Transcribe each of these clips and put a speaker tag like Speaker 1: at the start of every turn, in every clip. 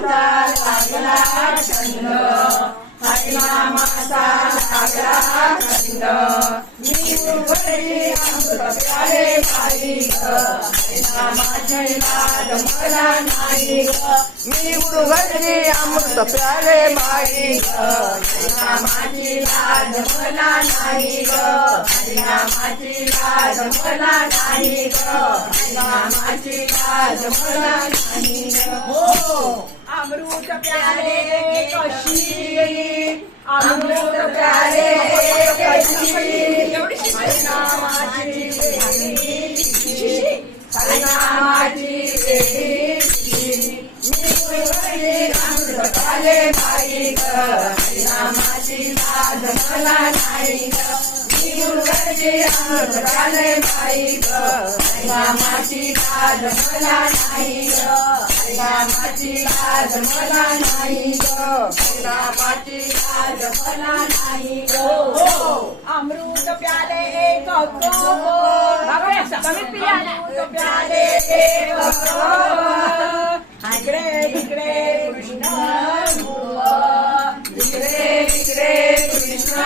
Speaker 1: लागला छंद हरिनामाचा लागला छंद मी गुरुवरी अमृत प्याले बाई ग हरिनामाचे मला नाही मी अमृत प्याले हरिनामाची लाज मला नाही ग हरिया मातीला जमला नाही ग हरिया मातीला जमला नाही हो अमृत प्यारे कशी अमृत प्यारे कशी हरिया माती हरिया माती अमृतले माई ग हरिया मातीला जमला नाही ग प्याले बाई ग हरिनामाची लाज मला नाही ग हरिनामाची लाज मला नाही ग हरिनामाची लाज
Speaker 2: अमृत प्याले एक
Speaker 1: पियाला.
Speaker 2: एक इकडे इकडे कृष्ण
Speaker 1: इकडे इकडे कृष्ण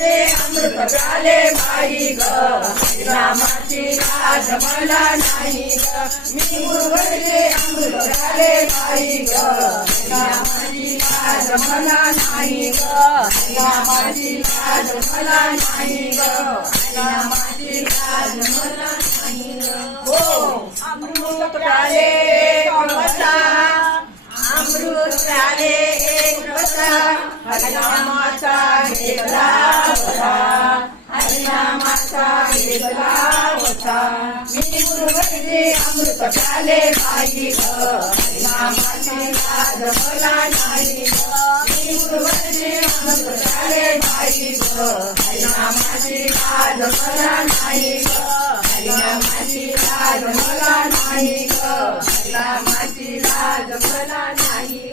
Speaker 1: रे अमृत काले माई गामाची लाज मला नाही ग। मी गुरुवडले अमृत काले माई गामाची लाज मला नाही गामाची लाज मला नाही गामाची लाज मला नाही हो,
Speaker 2: अमृत काले
Speaker 1: अमृत काले कमसा हरिनामाचा घेतला। होता हरिनामाचा घेतला होता मी गुरुवरदे अमृत प्याले बाई ग. हरिनामाची लाज मला नाही मी गुरुवरदे अमृत प्याले बाई हरिनामाची लाज मला नाही हरिनामाची लाज मला नाही हरिनामाची लाज मला नाही